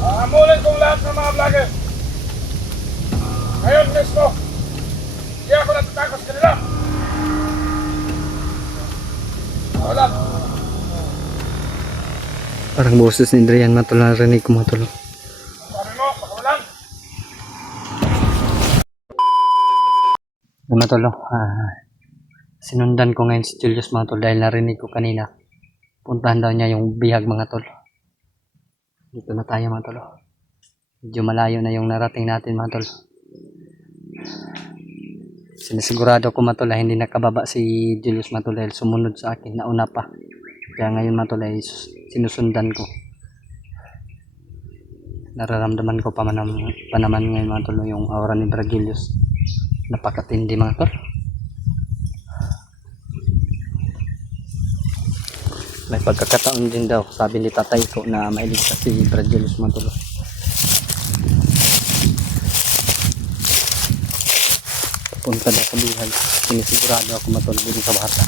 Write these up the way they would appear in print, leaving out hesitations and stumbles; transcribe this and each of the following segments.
Hamulin kong lahat ng mga vlogger. Ngayon mismo, hindi ako natatakot sa kanila. Wala. Parang boses ni Adrian Matol, narinig ko Matol. Sabi mo, pakawalan. Matol, sinundan ko ngayon si Julius Matol dahil narinig ko kanina. Puntahan daw niya yung bihag mga tol. Dito na tayo mga tol. Medyo malayo na yung narating natin mga tol. Sinisigurado ko mga tol hindi nakababa si Julius mga tol dahil sumunod sa akin, nauna pa. Kaya ngayon mga tol ay sinusundan ko. Nararamdaman ko pa naman ngayon mga tol yung aura ni Brad Julius. Napakatindi mga tol. May pagkakataon din daw, sabi ni tatay ko na mailigtas si Brad Julius mga tol. Punta daw sa bihag, sinisigurado ako mga tol dito sa bata.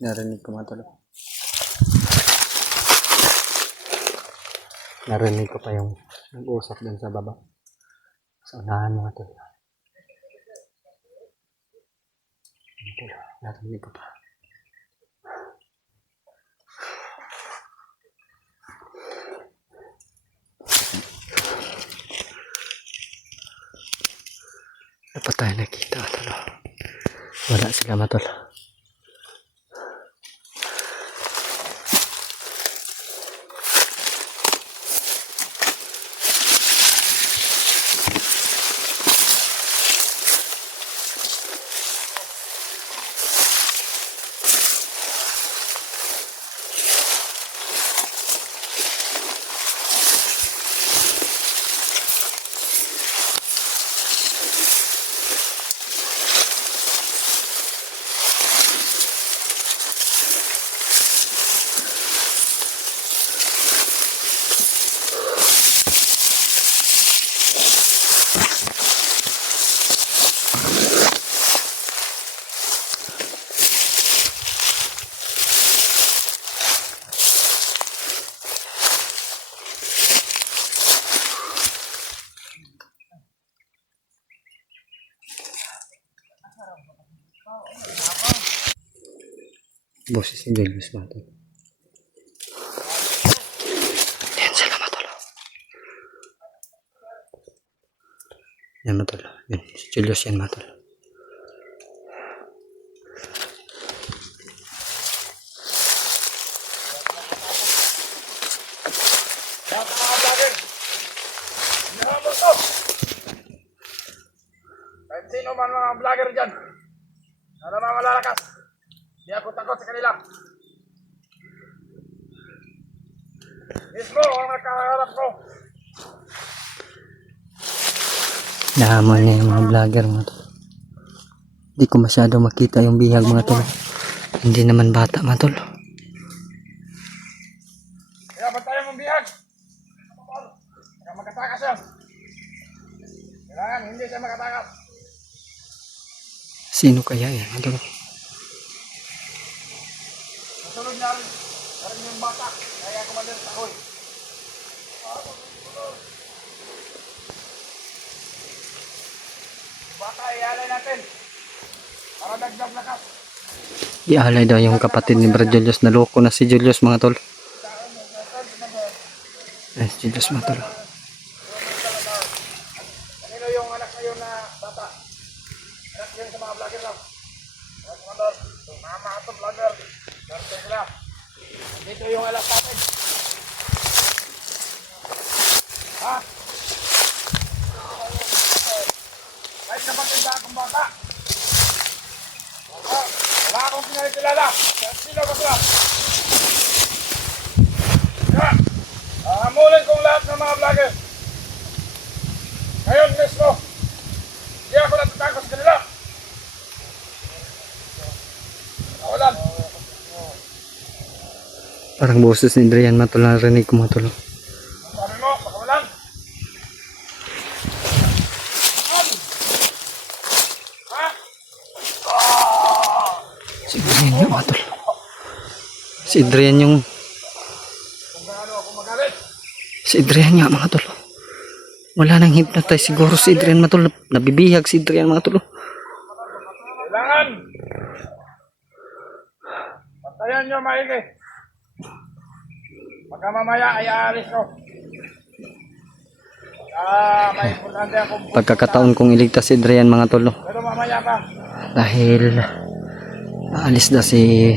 Narinig ko mga tol. Narinig ko pa yung nag-uusap dun sa baba. Sa unahan mga tol. Narinig ko pa. Dapat tayo nakita tol. Wala sila mga tol. Boses ni Julius Matol. Yan sila Matol. Yan Matol. Yan, si Julius yan Matol. Lahat ng mga vlogger. Hinahamon to. Kahit sino man mga vlogger dyan. Na mga malalakas. Hindi ako takot sa kanila. Mismo ang nakaharap ko. Nahamon niya yung mga vlogger mga tol. Hindi ko masyado makita yung bihag mga tol. Hindi naman bata mga tol. Kaya bantayan mong bihag. Kaya magkatakas yan. Kailangan hindi siya magkatakas. Sino kaya yan mga tol? Nasunod niya rin yung bata. Kaya kumalir sa ako'y. Bata, ialay natin. Para dagdag lakas. Ialay daw yung kapatid ni Brad Julius. Naloko na si Julius mga tol. Si Julius mga tol. Kanino yung anak ngayon na bata? Anak yun sa mga vlogger lang. Mga matong vlogger. Dito sila. Dito yung alas natin. Ha? Kahit kapatid na akong bata. Wala akong pinakilala. Sino ba sila? Kaya, hamulin kong lahat ng mga vlogger. Ngayon mismo, hindi ako natatakot sa kanila. Kawalan. Parang boses ni Adrian mga tol, narinig ko mga tol. Sabi mo, pakawalan. Ha? Si Adrian yung mga tol. Si Adrian yung... Kung gaano ako magalit. Si Adrian nga mga tol. Wala nang hypnotize siguro si Adrian mga tol. Nabibihag si Adrian mga tol. Kailangan. Patayan nyo maigi. Pagka mamaya ay aalis ko. May importante akong Pagkakataon kong iligtas si Adrian mga tol. pero mamaya pa. Dahil aalis na si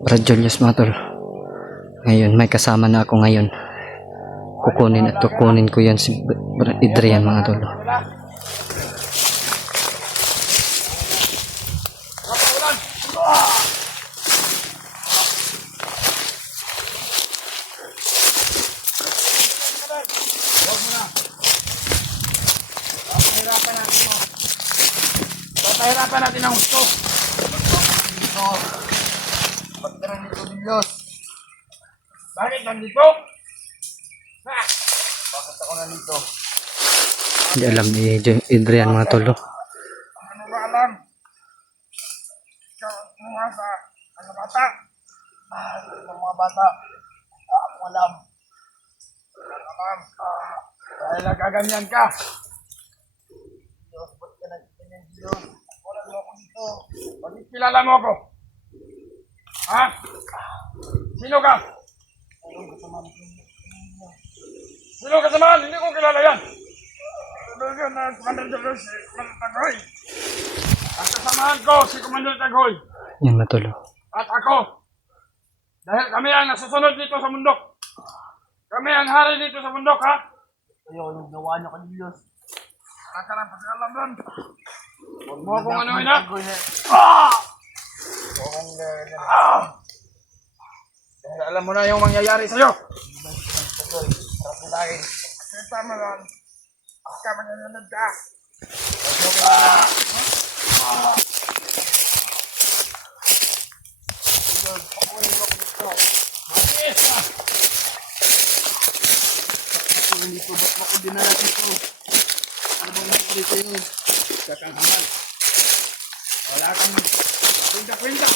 Brad Julius mga tol. Ngayon may kasama na ako ngayon. Kukunin at kukunin ko yan si Adrian mga tol. Pakawalan. Huwag mo na. Papahirapan natin mo. Papahirapan natin ang gusto. Dito. Ba't ka nandito, Dilos? Bakit nandito? Ha? Bakit ako nandito? Hindi alam ni Adrian mga tol. Ano ba alam? Ikaw ang mga sa mga bata. Ito mga bata. Ako alam. Alam. Dahil nagaganyan ka. Diyos, ba't ka nagganyan, Diyos? Wala mo ako dito. Bakit kilala mo ako? Ha? Sino ka? Sino kasamahan? Hindi ko kilala yan. Doon na Commander Tagoy, si Commander Tagoy. Ang kasamahan ko, si Commander Tagoy. Yan mga tol. At ako. Dahil kami ang nasusunod dito sa bundok. Kami ang hari dito sa bundok, ha? Ayoko yung gawa niyo kay Diyos. Wala ka lang pagkalam doon. Huwag mo akong anuhin, ha? Dahil alam mo na yung mangyayari sa'yo. Kita mo lang. Ka mangyayari ka. Dito, ba't mo ko dinala dito? Ano bang nangyari sa'yo? Kakang hamal. Wala kang kwenta-kwenta.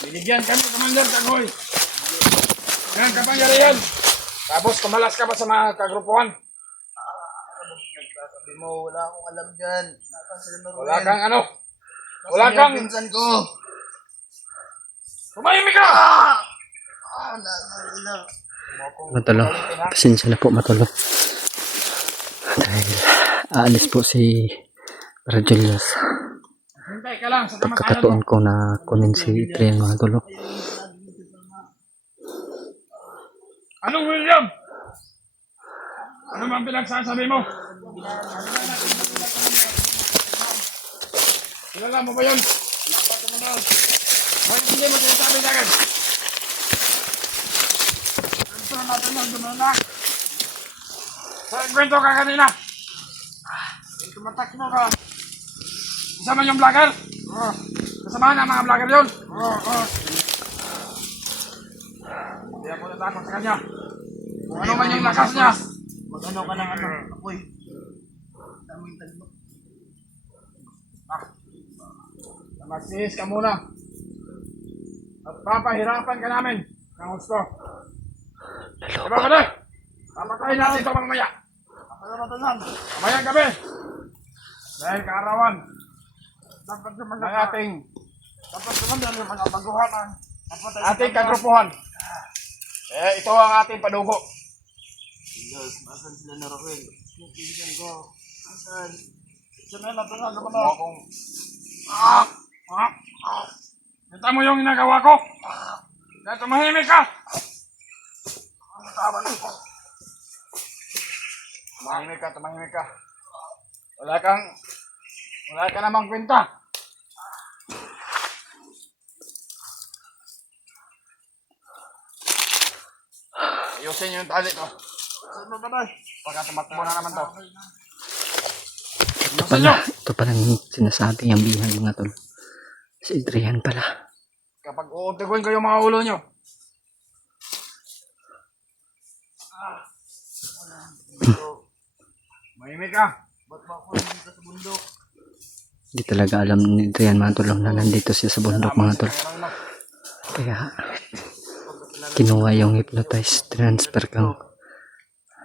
Binigyan kami, Commander Tagoy. Ngayon kapangyarihan. Tapos kumalas ka pa sa mga kagrupuhan. Sabi mo, wala akong alam dyan. Nasaan sila na Wala kang ano. Wala kang... pinsan ko. Tumahimik ka! Nasaan sila? Mga tol. Pasensya na po mga tol. Dahil aalis po si Brad Julius. Hintay ka lang sa kamatayan mo. Pagkakataon ko na kunin si Adrian mga tol. Anong William? Ano man pinagsasabi mo? Kilala mo ba yun? Bakit hindi mo sinasabi sa akin? Kwento natin ang dumuna. Kwento ka kanina. Tumatak mo ka. Kasama yung vlogger? Oo. Kasama na mga vlogger yun? Oo. Hindi ako natakot sa kanya. Kung ano man yung lakas niya. Mag-ano ka ng ano? Apoy. Daming tagbo. Magsihis ka muna. At papahirapan ka namin ng gusto. Diba ka na? Papakain natin ito mamaya. Mamayang gabi. Dahil kaarawan. Dapat naman ng ating mga baguhan ang ating kagrupuhan. Ito ang ating padugo. Diyos, nasaan sila na Raquel? Yung pinsan ko. Nasaan? Sunod na tunod naman ako. Kita mo yung ginagawa ko? Kaya tumahimik ka. Tumahimik ka. Wala ka namang kwenta. Ayusin yung tali to. Pagka tumakbo na naman to. Ito pala yung sinasabi ang bihan mga tol. Si Adrian pala. Kapag uutiguin ko yung mga ulo nyo. Mahimik ka. Ba't ba ako nandito sa bundok? Hindi talaga alam ni Adrian mga tol na nandito siya sa bundok mga tol. Kaya kinuha yung hypnotize transfer kang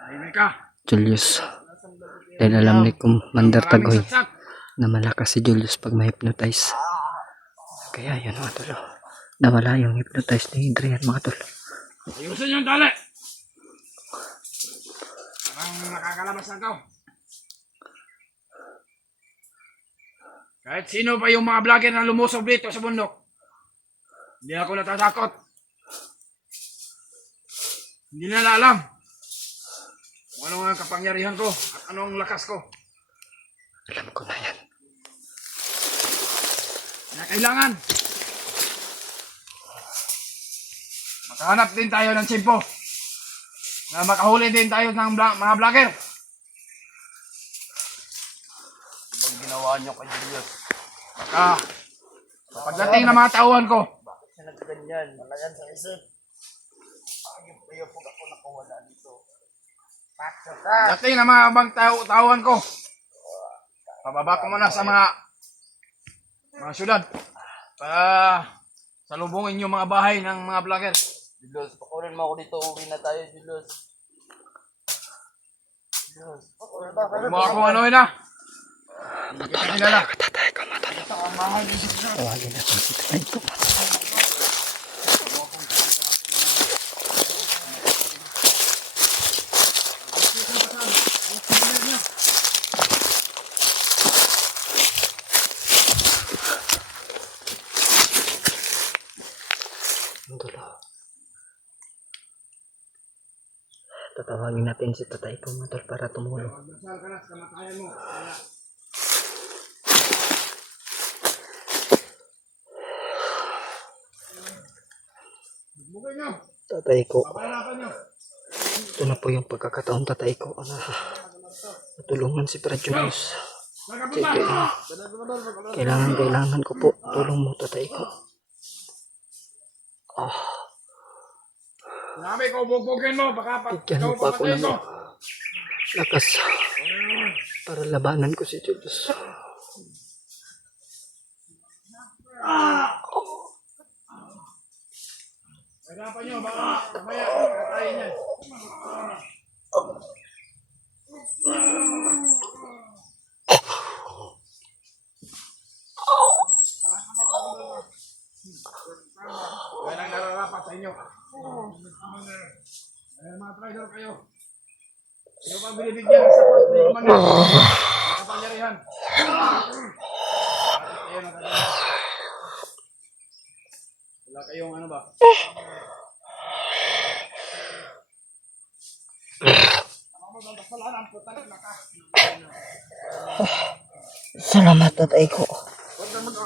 Mahimik ka. Julius. Dahil alam ni Commander Tagoy Maraming saksak. na malakas si Julius pag ma-hypnotize. Kaya yun mga tol. Nawala yung hypnotize ni Adrian mga tol. Ayusin yung tali. Parang nakakalabas lang ka. Kahit sino pa yung mga vlogger na lumusob dito sa bundok, hindi ako natatakot. Hindi nila alam kung ano ang kapangyarihan ko at ano ang lakas ko. Alam ko na yan. Kaya kailangan makahanap din tayo ng tsimpo na makahuli din tayo ng mga vlogger. Ibang ginawa niyo kay Julius. Baka pagdating ng mga tauhan ko, Bakit siya nagganyan? Malayan sa isip. Ayaw po ako nakawala dito. dating ng mga bang tauhan ko, pababa ko muna sa mga syudad para salubungin yung mga bahay ng mga vlogger. Julius, pakunin mo ako dito. Uwi na tayo, Julius. Julius, pakunin mo Huwag mo akong anuhin na. Hindi kita kilala. Tatay ko mga tol. Tawagin na si tatay ko mga tol. Ang dulo. Tatawagin natin si tatay ko mga tol para tumulong. Magdasal ka na sa kamatayan mo. Kaya, bugay nyo. Tatay ko. Papahanapan nyo. Ito na po yung pagkakataon tatay ko na matulungan si Brad Julius. Sige, kailangan ko po tulong mo tatay ko. Sinabi ko, bugbugin mo. Baka Bigyan mo pa ako papatayin ng ko. lakas para labanan ko si Julius. Hanapan nyo. Baka mamaya katayin yan. Yan ang nararapat sa inyo. Mga trader kayo. Ano pang binibigyan sa support ni Commander? Ang kapangyarihan. Bakit kayo nagkagawa? Wala kayong ano ba? Salamat tatay ko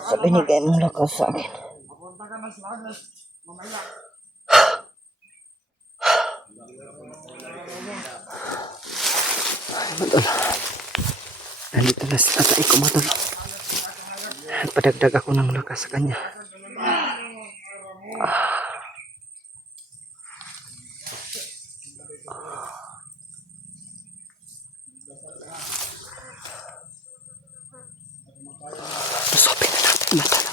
sa binigay mong lakas sa akin. Mapunta ka na sa lahat. Mamaya. Matol. Nandito na si tatay ko matol. Padagdag ako ng lakas sa kanya. Usapin na natin matol.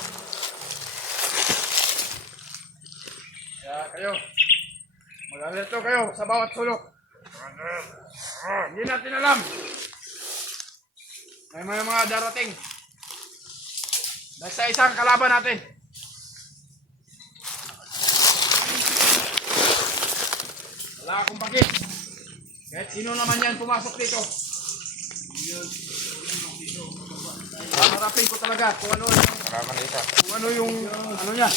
Kaya kayo, mag-alerto kayo sa bawat sulok. Hindi natin alam. May mga darating. Dahil sa isang kalaban natin. Wala akong bakit. Kahit sino naman yan pumasok dito. Harapin ko talaga kung ano yung ano niya.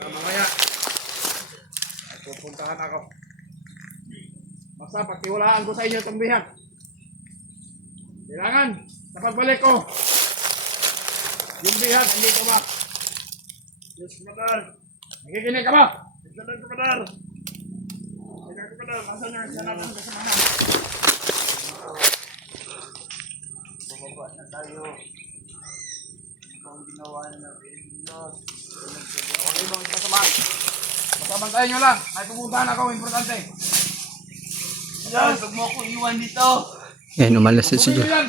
Mamaya ay pupuntahan ako. Basta pagtiwalaan ko sa inyo itong bihag. Kailangan sa pagbalik ko yung bihag hindi ko ba. Yes, Commander. Nakikinig ka ba? Yes, Commander. Kaya ko lang, asan yung isa natin kasamahan? Bumaba na tayo. Ang ginawa na natin, Diyos. Okay, mga kasamahan. Magkabantayan nyo lang. May pupuntahan ako, importante. Diyos, huwag mo ako iwan dito. Yan, umalis si Kukunin nyo Diyos. yan.